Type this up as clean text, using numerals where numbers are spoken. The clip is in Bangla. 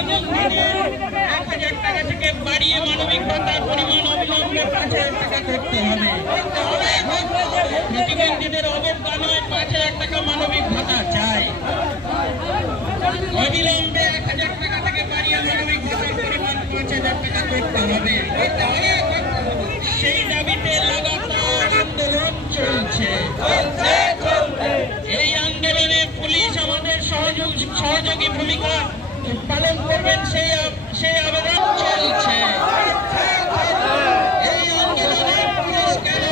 এবং দিনে 1,000 টাকা থেকে বাড়িয়ে মানবিক ভাতার পরিমাণ অবিলম্বে 5,000 টাকা করতে হবে। প্রতিবন্ধীদের অবজ্ঞা নয়, 5,000 টাকা মানবিক ভাতা চাই। অবিলম্বে 1,000 টাকা থেকে বাড়িয়ে মানবিক ভাতার পরিমাণ 5,000 টাকা করতে হবে। সেই দাবিতে লাগাতার আন্দোলন চলছে। এই আন্দোলনে পুলিশ আমাদের সহযোগী ভূমিকা পালন করবেন সেই আবেদন চলছে। এই আন্দোলনে পুলিশ কেন